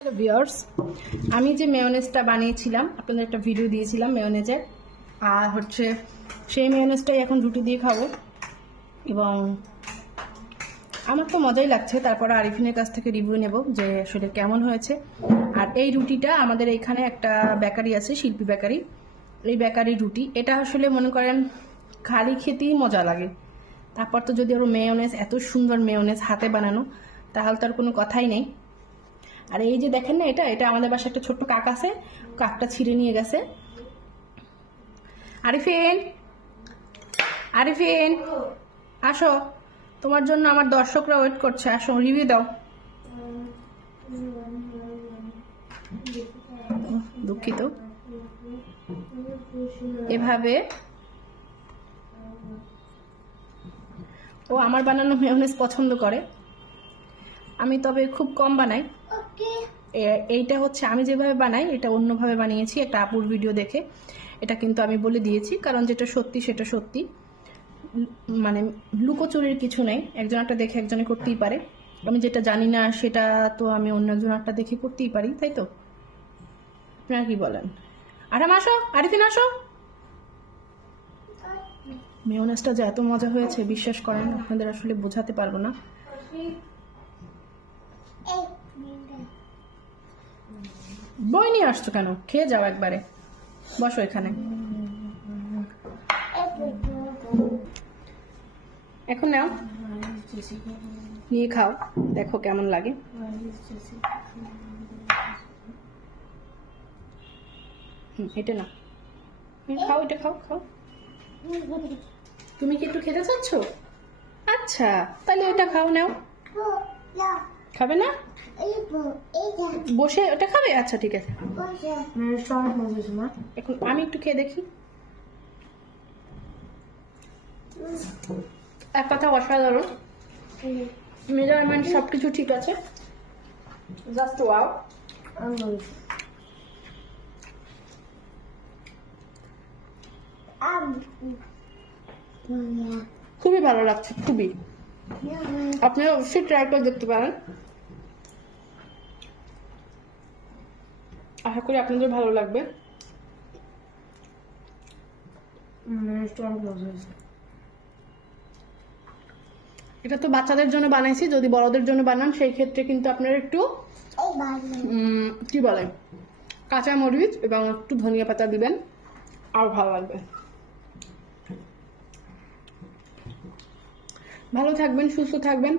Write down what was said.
Hello viewers, আমি যে মেয়োনেজটা বানিয়েছিলাম আপনাদের একটা ভিডিও দিয়েছিলাম মেয়োনেজের, আর হচ্ছে সেই মেয়োনেজটাই এখন রুটি দিয়ে খাবো। এবং আমার তো মজাই লাগছে, তারপরে আরিফিনের কাছ থেকে রিভিউ নেব যে আসলে কেমন হয়েছে। আর এই রুটিটা আমাদের এখানে একটা বেকারি আছে, শিল্পী বেকারি, এই বেকারির রুটি। এটা আসলে মনে করেন খালি খেতেই মজা লাগে, তারপর তো যদি আরো মেয়োনেজ, এত সুন্দর মেয়োনেজ হাতে বানানো, তাহলে তার কোনো কথাই নেই। আর এই যে দেখেন না, এটা এটা আমাদের বাসায় একটা ছোট্ট কাক আছে, কাকটা ছিঁড়ে নিয়ে গেছে। আরিফিন, আরিফিন আসো, তোমার জন্য আমার দর্শকরা ওয়েট করছে, আসো রিভিউ দাও। দুঃখিত, এভাবে ও আমার বানানো মেয়োনেজ পছন্দ করে, আমি তবে খুব কম বানাই। এইটা হচ্ছে আমি যেভাবে বানাই, এটা অন্যভাবে বানিয়েছি একটা আপুর ভিডিও দেখে। এটা কিন্তু আমি বলে দিয়েছি, কারণ যেটা সত্যি সেটা সত্যি, মানে লুকোচুরির কিছু নেই। একজন একটা দেখে একজনে করতেই পারে, আমি যেটা জানি না সেটা তো আমি অন্য একজন একটা দেখে করতেই পারি, তাই তো? আপনারা কি বলেন? আরাম আসো, আরিফিন আসো। মেয়োনেজটা যে এত মজা হয়েছে বিশ্বাস করেন, আপনাদের আসলে বোঝাতে পারবো না। বই নিয়ে আসছো কেন? খেয়ে যাও একবারে, বসো এখানে। এখন নাও, নিয়ে খাও, দেখো কেমন লাগে। এটা না, খাও, এটা খাও, খাও। তুমি কি একটু খেতে চাচ্ছ? আচ্ছা, তাহলে এটা খাও, নাও। খাবে না? বসে ওটা খাবে? আচ্ছা ঠিক আছে, এখন আমি একটু খেয়ে দেখি। এক কথা অসাধারণ, মেজারমেন্ট সবকিছু ঠিক আছে, জাস্ট ওয়াও। খুবই ভালো লাগছে, খুবই। আপনি অবশ্যই ট্রাই করে দেখতে পারেন, আশা করি আপনাদের ভালো লাগবে। এটা তো বাচ্চাদের জন্য বানাইছি, যদি বড়দের জন্য বানান সেই ক্ষেত্রে কিন্তু আপনারা একটু কি বলে, কাঁচা মরিচ এবং একটু ধনিয়া পাতা দিবেন, আর ভালো লাগবে। ভালো থাকবেন, সুস্থ থাকবেন।